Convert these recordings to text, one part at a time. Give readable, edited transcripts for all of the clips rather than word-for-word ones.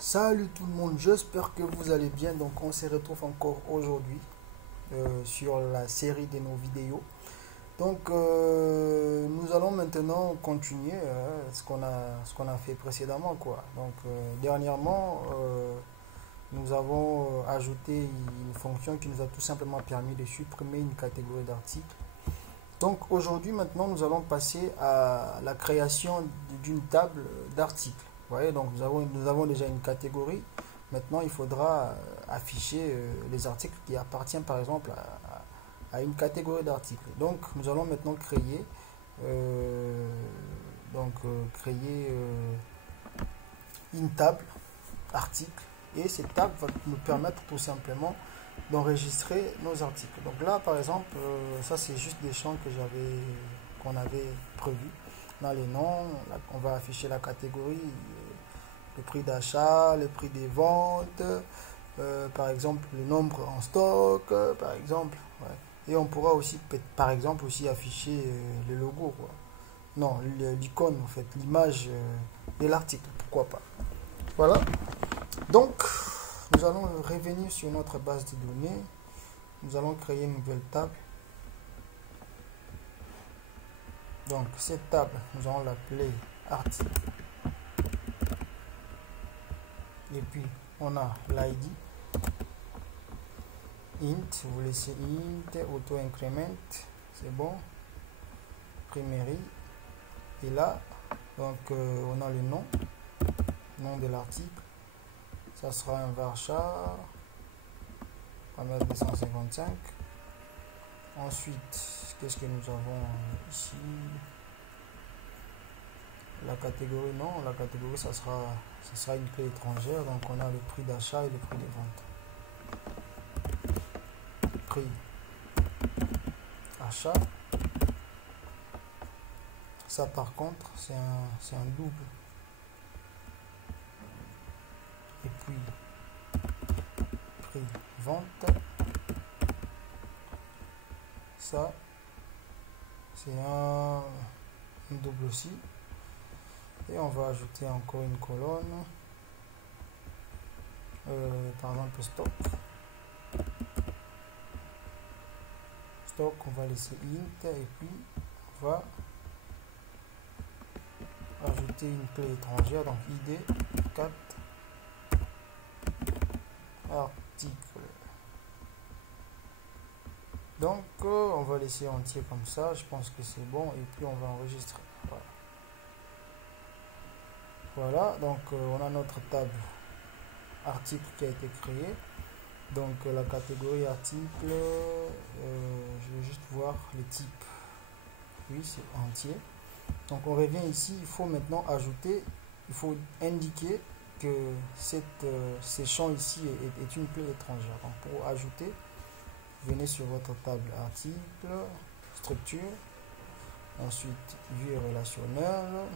Salut tout le monde, j'espère que vous allez bien. Donc on se retrouve encore aujourd'hui sur la série de nos vidéos. Donc nous allons maintenant continuer ce qu'on a fait précédemment quoi. Donc dernièrement nous avons ajouté une fonction qui nous a tout simplement permis de supprimer une catégorie d'articles. Donc aujourd'hui maintenant nous allons passer à la création d'une table d'articles. Vous voyez, donc nous avons déjà une catégorie. Maintenant il faudra afficher les articles qui appartiennent par exemple à une catégorie d'articles. Donc nous allons maintenant créer une table article, et cette table va nous permettre tout simplement d'enregistrer nos articles. Donc là par exemple ça c'est juste des champs qu'on avait prévus. Dans les noms on va afficher la catégorie, le prix d'achat, le prix des ventes, par exemple le nombre en stock, par exemple, ouais. Et on pourra aussi par exemple aussi afficher le logo quoi. Non, l'icône en fait, l'image de l'article, pourquoi pas. Voilà. Donc nous allons revenir sur notre base de données. Nous allons créer une nouvelle table. Donc cette table, nous allons l'appeler article. Et puis on a l'ID. Int, vous laissez int, auto increment, c'est bon. Primary. Et là, donc on a le nom de l'article. Ça sera un varchar. On va mettre 255. Ensuite, qu'est-ce que nous avons ici? La catégorie, non, la catégorie ça sera une clé étrangère. Donc on a le prix d'achat et le prix de vente. Prix achat. Ça par contre c'est un double. Et puis prix vente. Ça c'est un double aussi. Et on va ajouter encore une colonne. Par exemple stock. Stock, on va laisser int et puis on va ajouter une clé étrangère, donc id 4 article. Donc on va laisser entier comme ça, je pense que c'est bon, et puis on va enregistrer. Voilà, donc on a notre table article qui a été créée. Donc la catégorie article, je vais juste voir les types. Oui, c'est entier. Donc on revient ici, il faut maintenant ajouter, il faut indiquer que ces champs ici est une clé étrangère. Donc pour ajouter, venez sur votre table article, structure, ensuite vue relationnelle,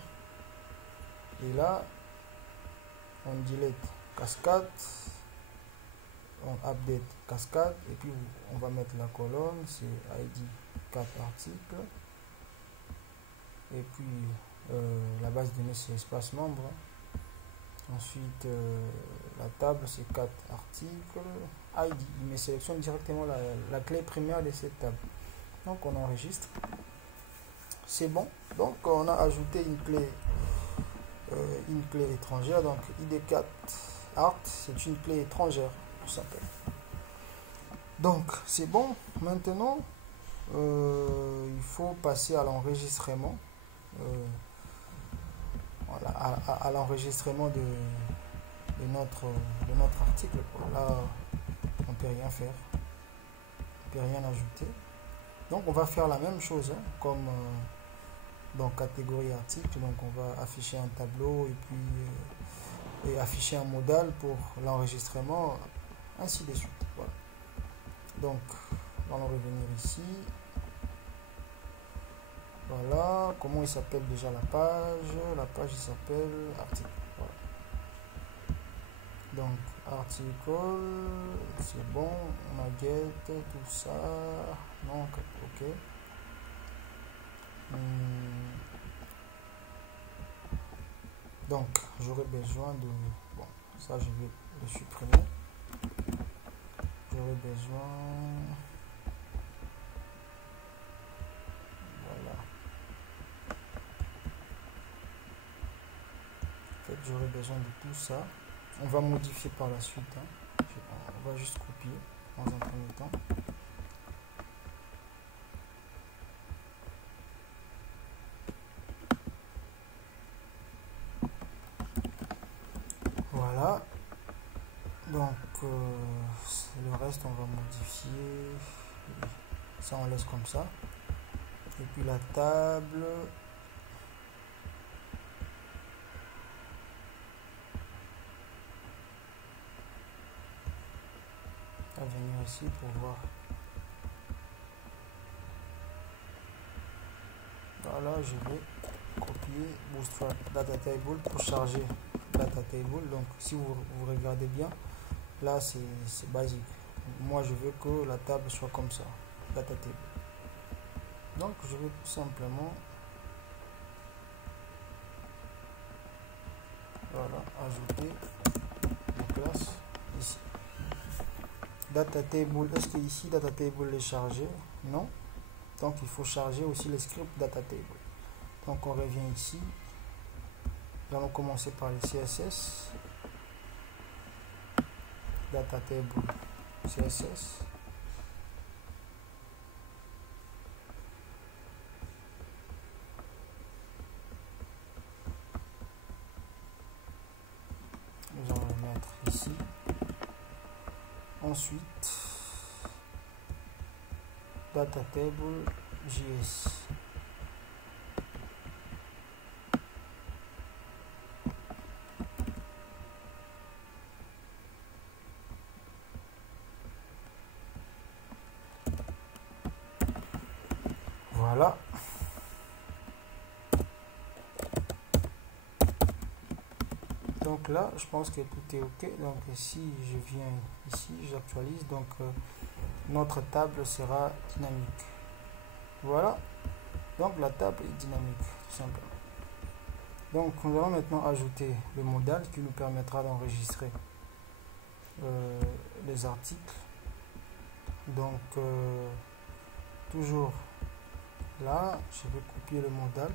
et là on delete cascade, on update cascade, et puis on va mettre la colonne, c'est id 4 articles, et puis la base de données c'est espace membre. Ensuite la table c'est 4 articles, id, il me sélectionne directement la clé primaire de cette table. Donc on enregistre, c'est bon. Donc on a ajouté une clé étrangère, donc id4 art, c'est une clé étrangère tout simplement. Donc c'est bon. Maintenant il faut passer à l'enregistrement, à l'enregistrement de notre article. Là on peut rien faire, on peut rien ajouter. Donc on va faire la même chose comme dans catégorie article. Donc on va afficher un tableau et puis afficher un modal pour l'enregistrement, ainsi de suite. Voilà. Donc on va revenir ici. Voilà, comment il s'appelle déjà la page? La page il s'appelle article. Voilà. Donc article, c'est bon, on a get, tout ça. Non, ok. Donc j'aurais besoin de... Bon, ça je vais le supprimer. J'aurai besoin, voilà, en fait j'aurai besoin de tout ça. On va modifier par la suite, hein. On va juste copier dans un premier temps. Voilà, donc le reste on va modifier, ça on laisse comme ça. Et puis la table, on va venir ici pour voir. Voilà, je vais copier Bootstrap Data Table pour charger Data Table. Donc si vous regardez bien, là c'est basique. Moi je veux que la table soit comme ça, Data Table. Donc je vais tout simplement, voilà, ajouter une classe ici. Data Table, est-ce que ici Data Table est chargé? Non. Donc il faut charger aussi le script Data Table. Donc on revient ici. Nous allons commencer par le CSS. Data Table CSS. Nous allons le mettre ici. Ensuite, Data Table JS. Voilà. Donc là, je pense que tout est OK. Donc si je viens ici, j'actualise. Donc notre table sera dynamique. Voilà. Donc la table est dynamique, tout simplement. Donc nous allons maintenant ajouter le modal qui nous permettra d'enregistrer les articles. Donc toujours là, je vais copier le modal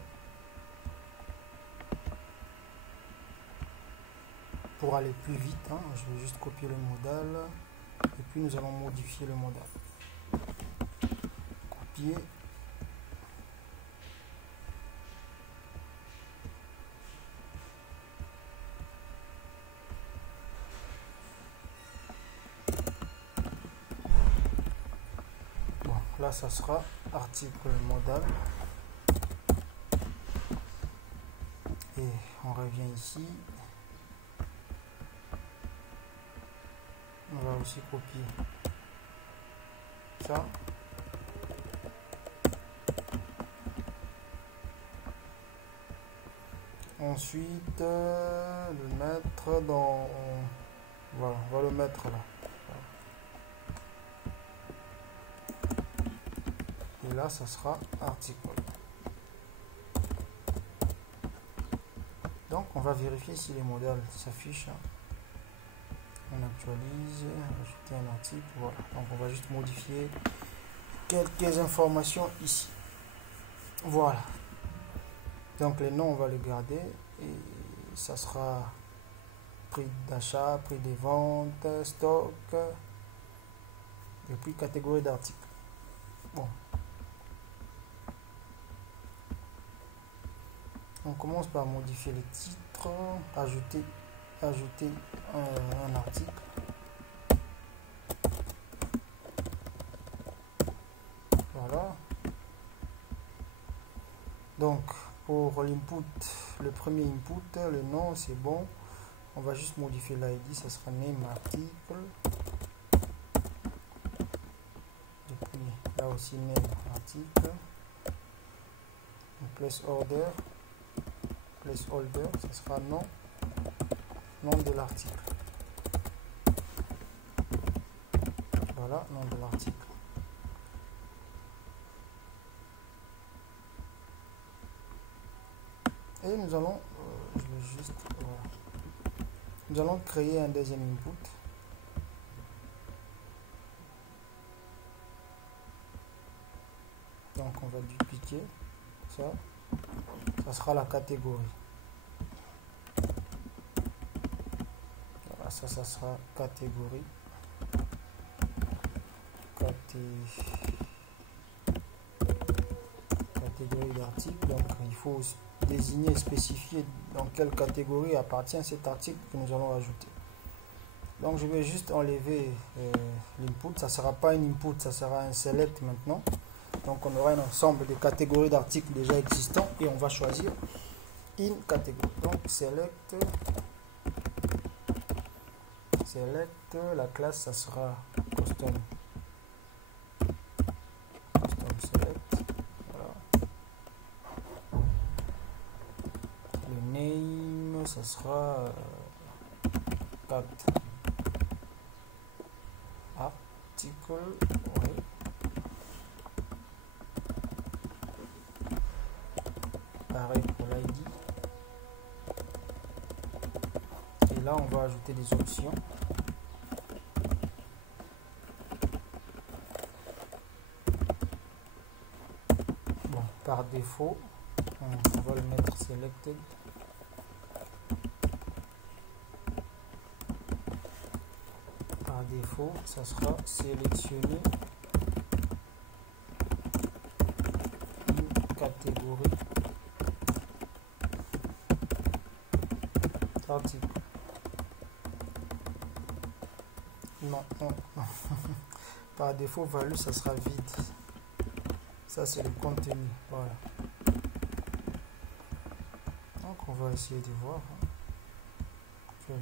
pour aller plus vite, hein. Je vais juste copier le modal et puis nous allons modifier le modal. Copier. Bon, là ça sera article modal. Et on revient ici. On va aussi copier ça. Ensuite, le mettre dans... Voilà, on va le mettre là. Et là, ça sera article. Donc, on va vérifier si les modèles s'affichent. On actualise, ajouter un article. Voilà. Donc, on va juste modifier quelques informations ici. Voilà. Donc, les noms, on va les garder. Et ça sera prix d'achat, prix des ventes, stock. Et puis, catégorie d'articles. Bon. On commence par modifier le titre, ajouter un article. Voilà. Donc pour l'input, le premier input, le nom c'est bon. On va juste modifier l'ID, ça sera name article. Et puis là aussi name article. Placeholder, ça sera nom de l'article. Voilà, nom de l'article. Et nous allons, je vais juste Nous allons créer un deuxième input. Donc on va dupliquer ça. Ça sera la catégorie. Voilà, ça sera catégorie. Catégorie d'article. Donc il faut désigner et spécifier dans quelle catégorie appartient cet article que nous allons ajouter. Donc je vais juste enlever l'input. Ça ne sera pas un input, ça sera un select maintenant. Donc on aura un ensemble de catégories d'articles déjà existants et on va choisir une catégorie. Donc select, la classe ça sera custom select. Voilà. Le name ça sera cat article. Ouais. Pareil pour l'ID. Et là, on va ajouter des options. Bon, par défaut, on va le mettre selected. Par défaut, ça sera sélectionné une catégorie d'articles. Non. Par défaut, value, ça sera vide. Ça, c'est le contenu. Voilà. Donc, on va essayer de voir. Vous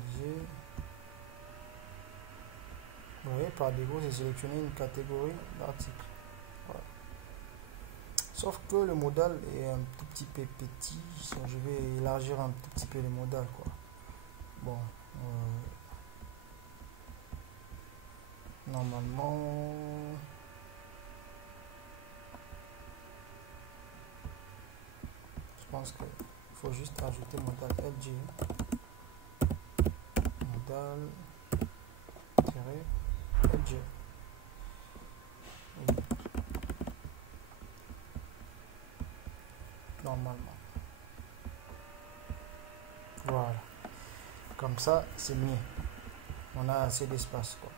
voyez, par défaut, j'ai sélectionné une catégorie d'articles. Voilà. Sauf que le modal est un tout petit peu petit. Je vais élargir un tout petit peu le modal, quoi. Bon. Normalement, je pense qu'il faut juste ajouter modal LG. Modal LG. Oui. Normalement. Voilà. Comme ça, c'est mieux. On a assez d'espace, quoi.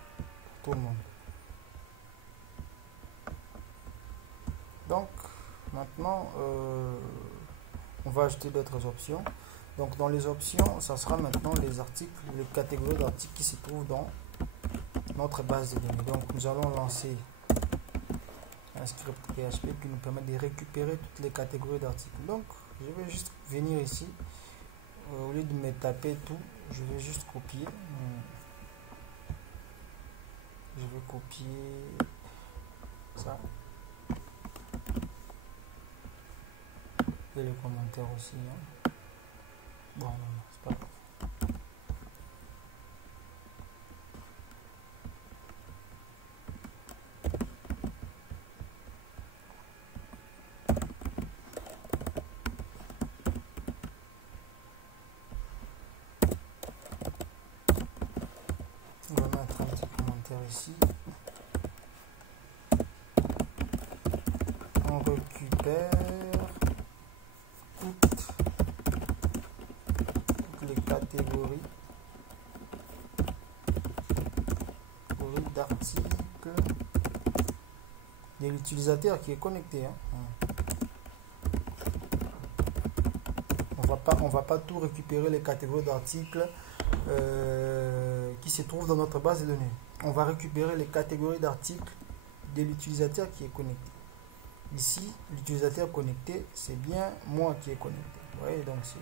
Tout le monde. Donc maintenant on va ajouter d'autres options. Donc dans les options, ça sera maintenant les articles, les catégories d'articles qui se trouvent dans notre base de données. Donc nous allons lancer un script PHP qui nous permet de récupérer toutes les catégories d'articles. Donc je vais juste venir ici, au lieu de me taper tout, je vais juste copier. Je vais copier ça. Et les commentaires aussi. Hein. Bon, non, c'est pas grave. On va mettre un petit commentaire ici. On récupère toutes les catégories d'articles de l'utilisateur qui est connecté. Hein. On va pas tout récupérer les catégories d'articles qui se trouvent dans notre base de données. On va récupérer les catégories d'articles de l'utilisateur qui est connecté. Ici, l'utilisateur connecté, c'est bien moi qui est connecté. Vous voyez, donc c'est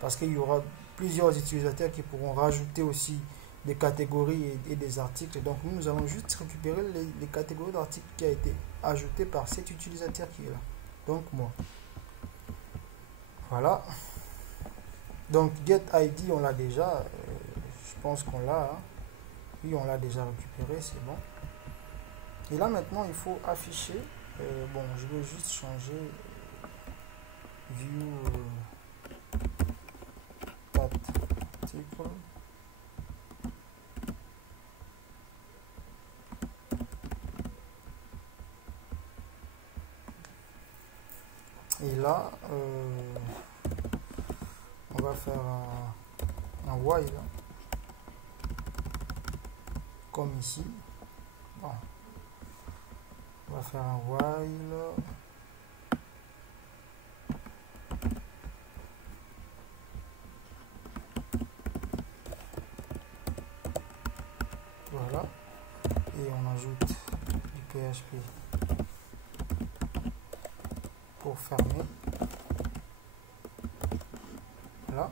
parce qu'il y aura plusieurs utilisateurs qui pourront rajouter aussi des catégories et des articles. Donc nous allons juste récupérer les catégories d'articles qui a été ajoutées par cet utilisateur qui est là. Donc moi. Voilà. Donc get ID on l'a déjà. Je pense qu'on l'a. Hein. Oui, on l'a déjà récupéré, c'est bon. Et là maintenant il faut afficher. Bon, je vais juste changer view article. Et là, on va faire un while, comme ici. Bon. On va faire un while. Voilà. Et on ajoute du PHP pour fermer. Voilà.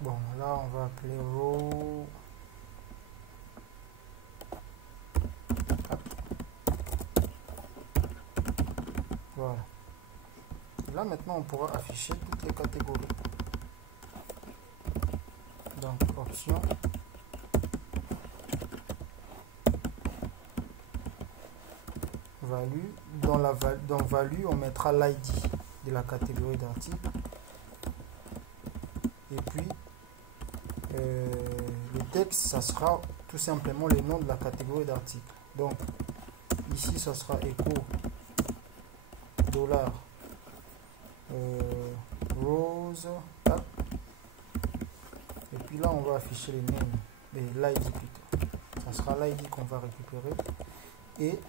Bon, là on va appeler row. Voilà. Là maintenant on pourra afficher toutes les catégories. Donc option. Value. Dans value on mettra l'ID de la catégorie d'article. Et puis le texte, ça sera tout simplement le nom de la catégorie d'article. Donc ici ça sera echo dollar rose, et puis là on va afficher les names et l'ID plutôt. Ça sera l'ID qu'on va récupérer et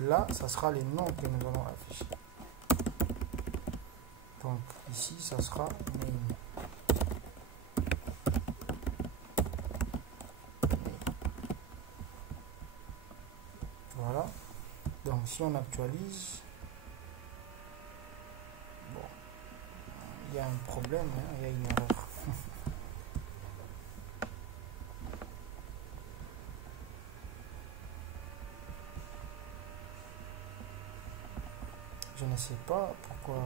là ça sera les noms que nous allons afficher. Donc ici ça sera name. Voilà. Donc si on actualise, bon, il y a un problème, hein, il y a une erreur. Je ne sais pas pourquoi.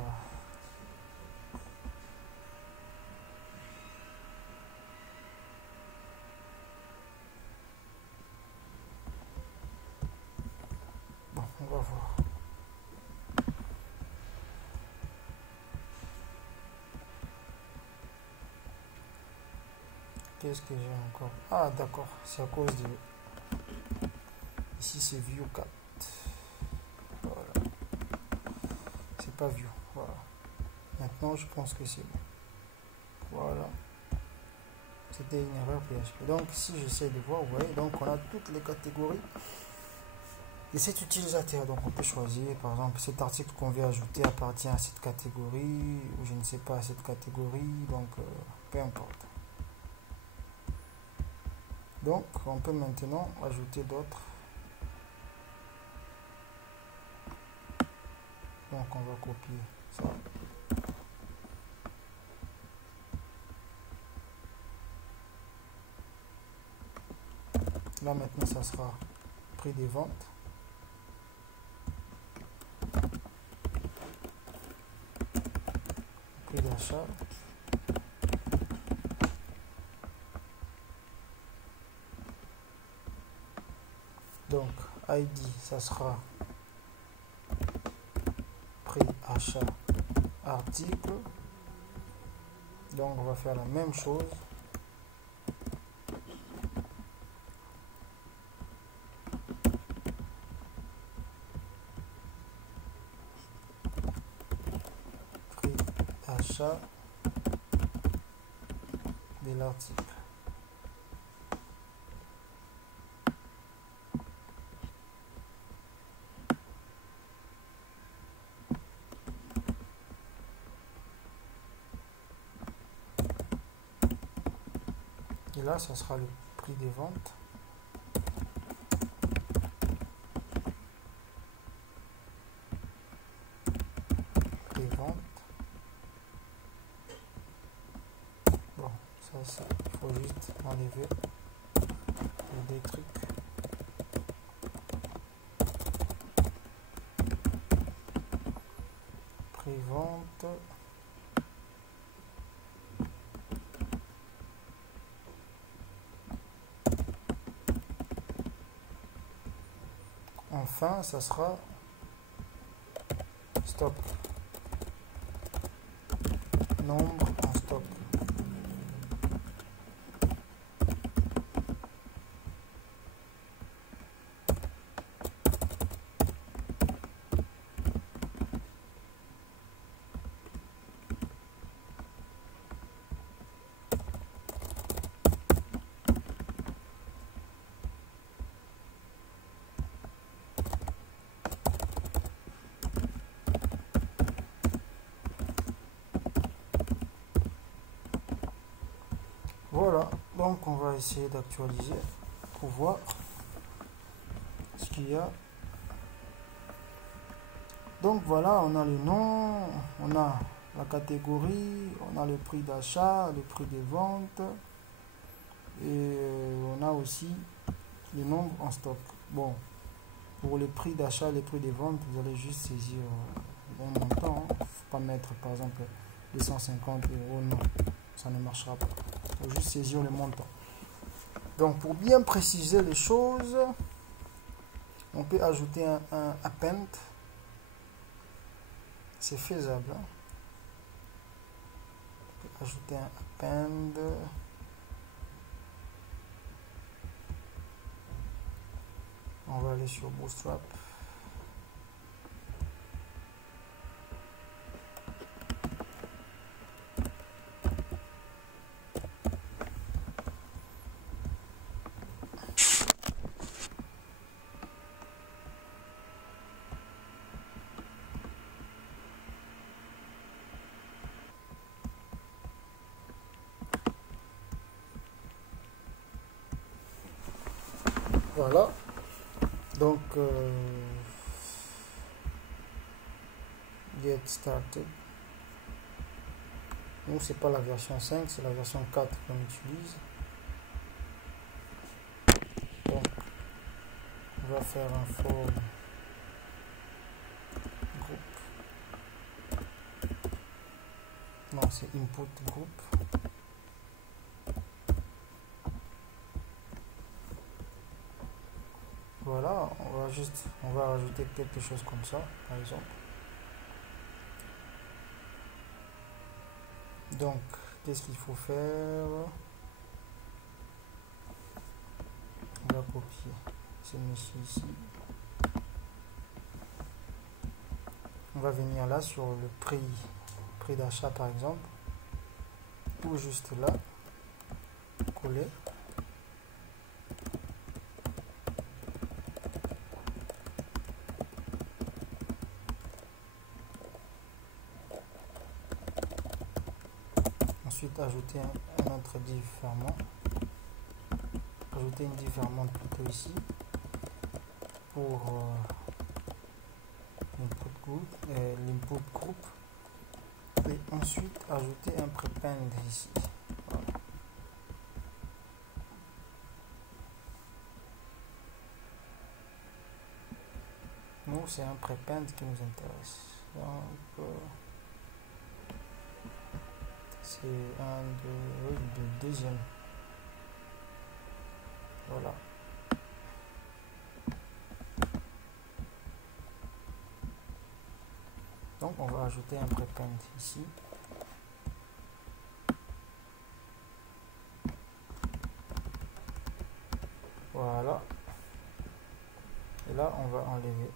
Bon, on va voir. Qu'est-ce que j'ai encore? Ah d'accord, c'est à cause de... Ici c'est view 4. Voilà. C'est pas view. Voilà. Maintenant je pense que c'est bon. Voilà. C'était une erreur PHP. Donc si j'essaie de voir, vous voyez, donc on a toutes les catégories et cet utilisateur. Donc on peut choisir, par exemple, cet article qu'on veut ajouter appartient à cette catégorie, ou je ne sais pas, à cette catégorie, donc peu importe. Donc on peut maintenant ajouter d'autres. Donc on va copier ça. Là maintenant ça sera prix des ventes. Prix d'achat. Donc ID ça sera prix achat article. Donc on va faire la même chose. Prix d'achat de l'article. Et là, ça sera le prix des ventes. Prix des ventes. Bon, ça, il faut juste enlever des trucs. Prix vente. Enfin, ça sera stock. Nombre en stock. Voilà, donc on va essayer d'actualiser pour voir ce qu'il y a. Donc voilà, on a le nom, on a la catégorie, on a le prix d'achat, le prix de vente et on a aussi le nombre en stock. Bon, pour le prix d'achat, le prix de vente, vous allez juste saisir un montant. Il ne faut pas mettre par exemple 250 €, non, ça ne marchera pas. Il faut juste saisir le montant. Donc pour bien préciser les choses, on peut ajouter un append. C'est faisable. Hein? On peut ajouter un append. On va aller sur Bootstrap. Voilà. Donc, get started. Nous, c'est pas la version 5, c'est la version 4 qu'on utilise. Donc, on va faire un form group. Non, c'est input group. Voilà, on va rajouter quelque chose comme ça, par exemple. Donc, qu'est-ce qu'il faut faire? On va copier ce monsieur ici. On va venir là sur le prix d'achat par exemple, ou juste là, coller. Ensuite, ajouter un autre div fermant. Ajouter une div fermante plutôt ici pour l'input group. Et ensuite, ajouter un prepend ici. Voilà. Nous, c'est un prepend qui nous intéresse. Donc, c'est le deuxième. Voilà. Donc on va ajouter un prepend ici. Voilà. Et là on va enlever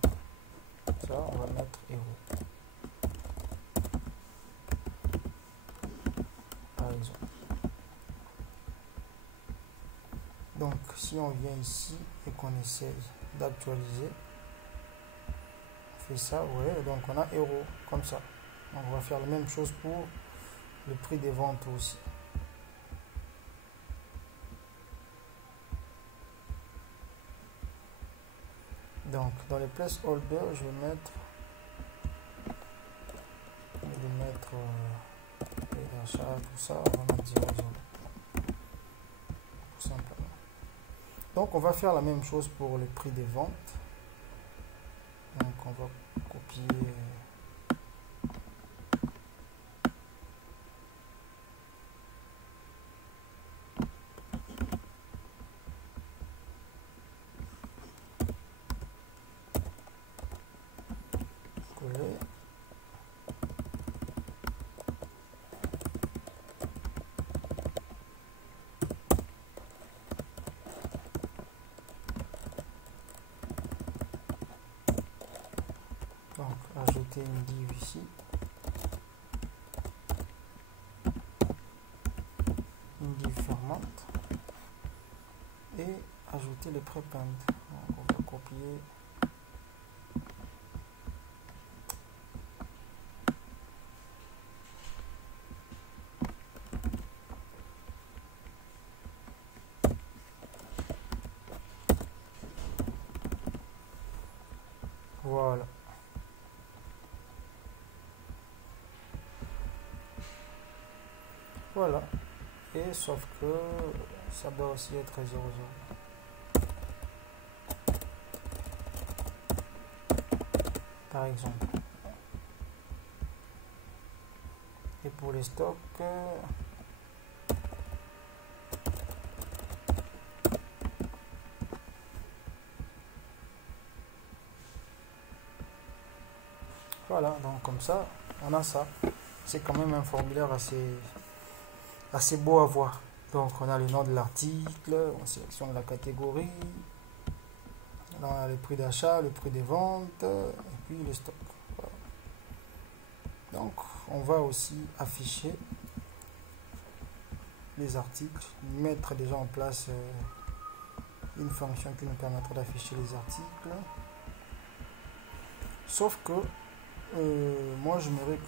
ça, on va mettre héros. Par exemple. Donc si on vient ici et qu'on essaye d'actualiser, on fait ça, ouais, donc on a héros comme ça. Donc on va faire la même chose pour le prix des ventes aussi. Donc dans les placeholders, je vais mettre les achats, tout ça, on va mettre 0, 0. Tout simplement. Donc on va faire la même chose pour le prix des ventes. Donc on va copier coller. Donc ajouter une div ici, une div fermante et ajouter le prepend. Donc on va copier Voilà. Et sauf que ça doit aussi être 00. Par exemple. Et pour les stocks, voilà, donc comme ça, on a ça. C'est quand même un formulaire assez beau à voir. Donc on a le nom de l'article, on sélectionne la catégorie, là on a le prix d'achat, le prix des ventes, et puis le stock. Voilà. Donc on va aussi afficher les articles, mettre déjà en place une fonction qui nous permettra d'afficher les articles. Sauf que moi j'aimerais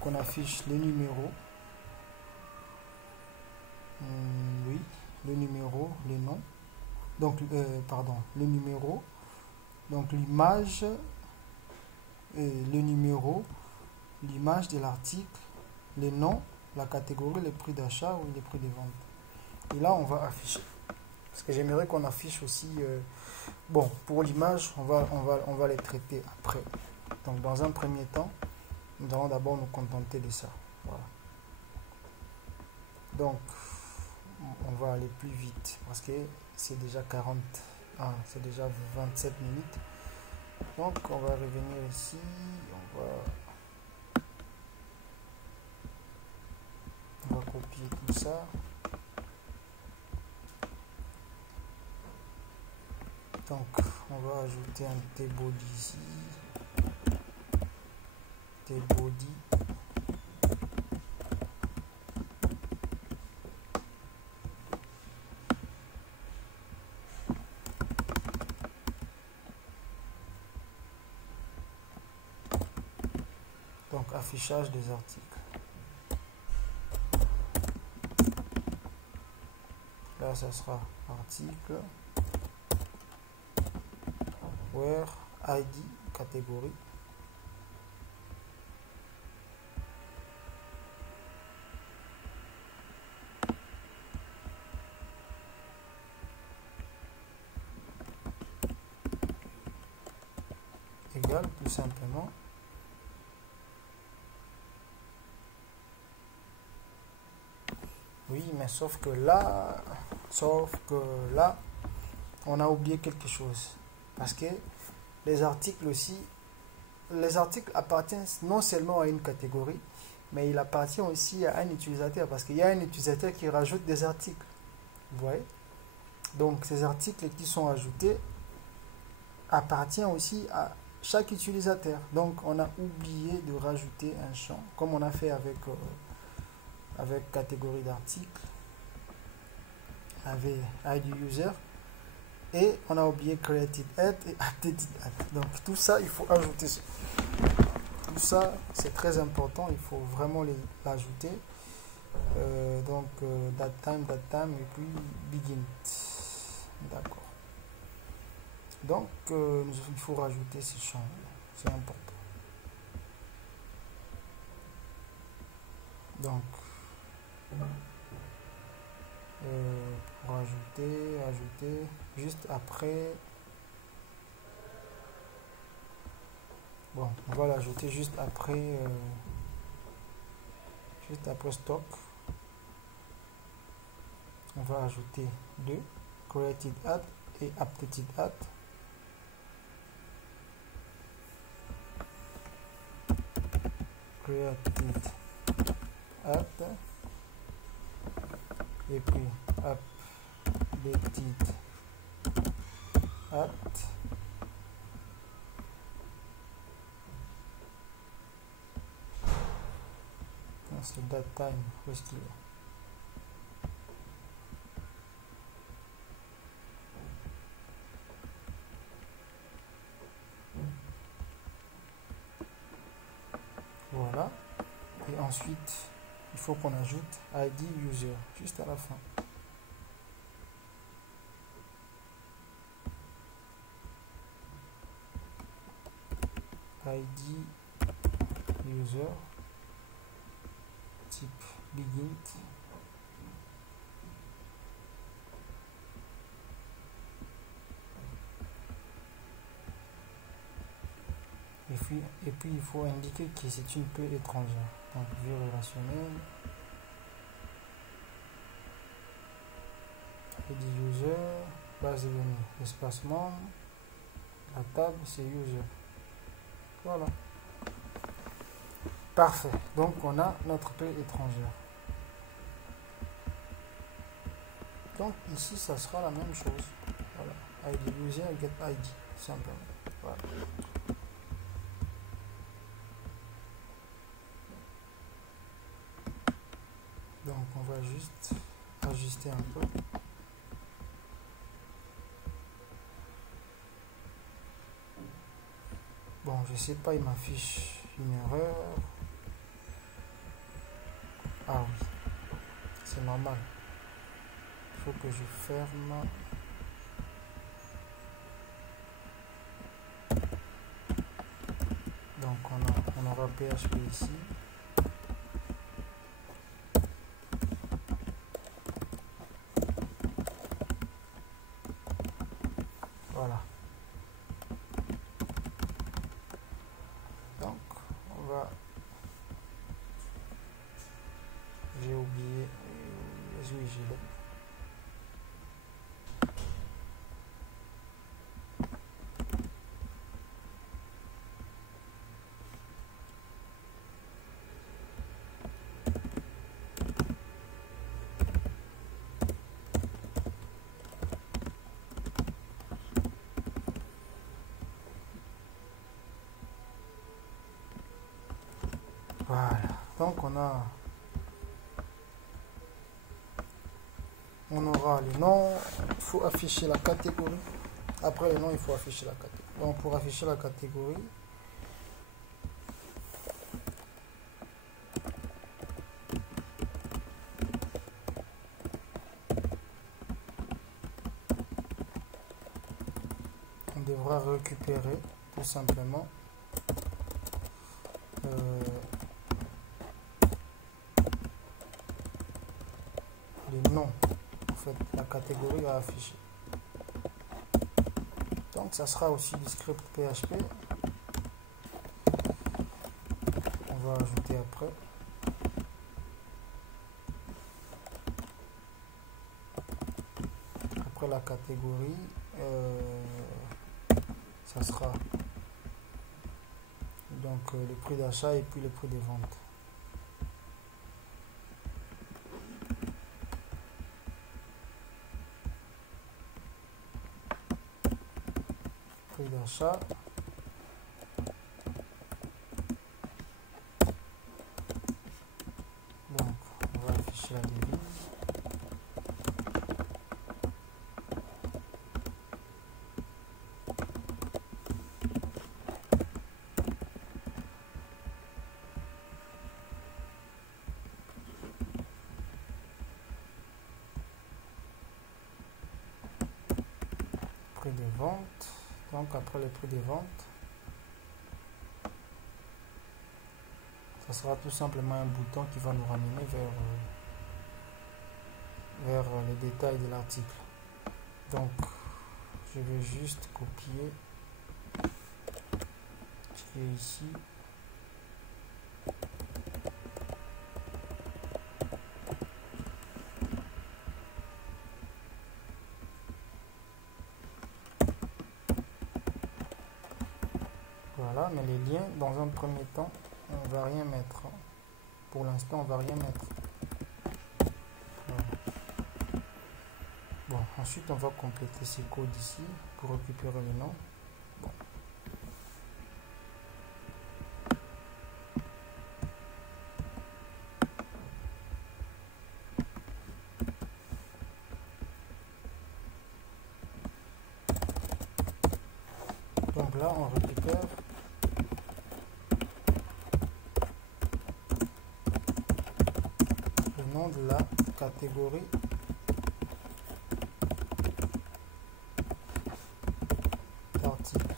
qu'on affiche les numéros. Oui, le numéro, les noms. Donc, pardon, le numéro. Donc, l'image, le numéro, l'image de l'article, les noms, la catégorie, les prix d'achat ou les prix de vente. Et là, on va afficher. Parce que j'aimerais qu'on affiche aussi. Bon, pour l'image, on va les traiter après. Donc, dans un premier temps, nous allons d'abord nous contenter de ça. Voilà. Donc, on va aller plus vite parce que c'est déjà 40, c'est déjà 27 minutes. Donc, on va revenir ici. On va copier tout ça. Donc, on va ajouter un T-body ici. T-body. Donc, affichage des articles. Là, ça sera article. Where ID catégorie. Égal tout simplement. Oui, mais sauf que là, on a oublié quelque chose. Parce que les articles aussi, les articles appartiennent non seulement à une catégorie, mais il appartient aussi à un utilisateur. Parce qu'il y a un utilisateur qui rajoute des articles. Vous voyez? Donc ces articles qui sont ajoutés appartiennent aussi à chaque utilisateur. Donc on a oublié de rajouter un champ, comme on a fait avec catégorie d'articles, avec ID user, et on a oublié created add et updated add. Donc tout ça, il faut ajouter ça. Tout ça, c'est très important, il faut vraiment l'ajouter. Datetime et puis begin. D'accord. Donc il faut rajouter ces champs, c'est important. Donc pour ajouter juste après. Bon, on va l'ajouter juste après stock. On va ajouter 2 created add et updated add. Created add et puis updated add. C'est datetime, où est-ce qu'il est? Voilà. Et ensuite, il faut qu'on ajoute ID user juste à la fin. ID user type begin. Et puis il faut indiquer que c'est une P étrangère. Donc vue relationnelle, ID user, base de données, espace membre, la table c'est user. Voilà. Parfait. Donc on a notre P étrangère. Donc ici ça sera la même chose. Voilà. ID user get ID simplement. Voilà. Donc on va juste ajuster un peu. Bon, je sais pas, il m'affiche une erreur. Ah oui, c'est normal. Il faut que je ferme. Donc on aura PHP ici. Voilà. Donc on va. J'ai oublié. Oui, j'ai l'ai. Voilà. Donc on aura les noms. Il faut afficher la catégorie. Après les noms, il faut afficher la catégorie. Donc pour afficher la catégorie, on devra récupérer tout simplement les noms, en fait, la catégorie à afficher. Donc ça sera aussi du script PHP. On va ajouter après. Après la catégorie, ça sera donc le prix d'achat et puis le prix de vente. Prix d'achat. Donc on va afficher la devise. Prix de vente. Donc après le prix de vente, ça sera tout simplement un bouton qui va nous ramener vers les détails de l'article. Donc je vais juste copier ce qui est ici. Voilà, mais les liens, dans un premier temps, on va rien mettre. Pour l'instant, on va rien mettre. Voilà. Bon, ensuite, on va compléter ces codes ici pour récupérer les noms. Bon. Donc là, on récupère le nom de la catégorie d'article.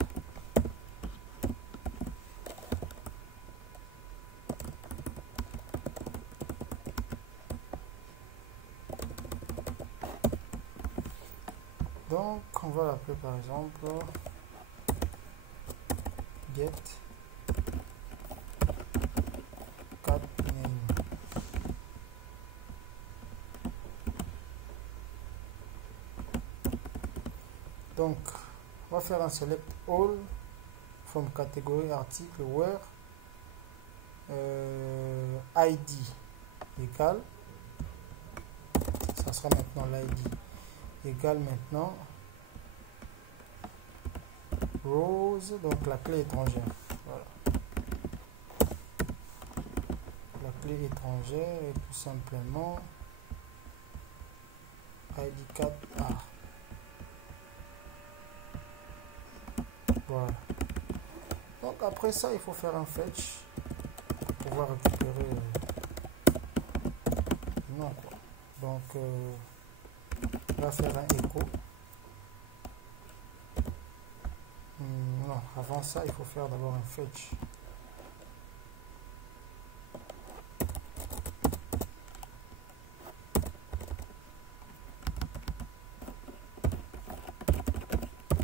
Donc on va l'appeler par exemple get cat name. Donc on va faire un select all from catégorie article where id égale, ça sera maintenant l'id égale maintenant rose, donc la clé étrangère. Voilà. La clé étrangère est tout simplement id4a. Voilà. Donc après ça, il faut faire un fetch pour pouvoir récupérer non quoi. Donc on va faire un écho. Non, avant ça, il faut faire d'abord un fetch.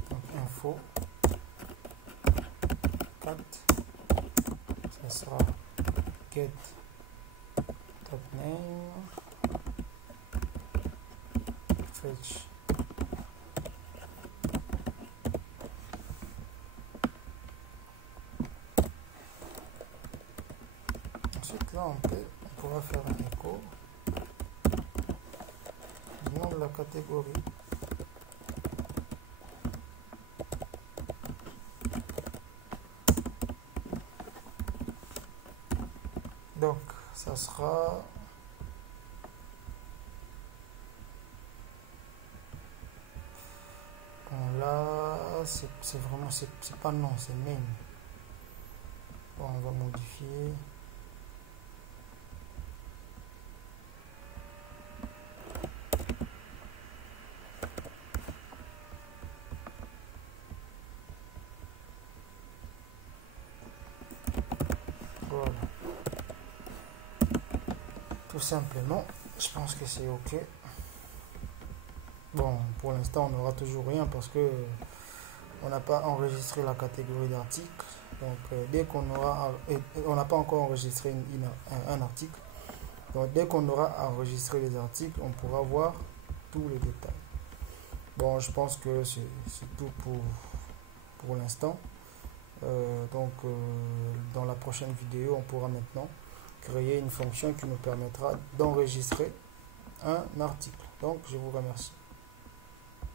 Donc info 4, ça sera get top name fetch. Ensuite là on pourra faire un écho du nom de la catégorie. Donc ça sera là, c'est vraiment c'est pas non, c'est name. Bon, on va modifier. Voilà. Tout simplement, je pense que c'est ok. Bon, pour l'instant, on n'aura toujours rien parce que on n'a pas enregistré la catégorie d'article. Donc, dès qu'on aura, on n'a pas encore enregistré un article. Donc, dès qu'on aura enregistré les articles, on pourra voir tous les détails. Bon, je pense que c'est tout pour l'instant. Dans la prochaine vidéo, on pourra maintenant créer une fonction qui nous permettra d'enregistrer un article. Donc, je vous remercie.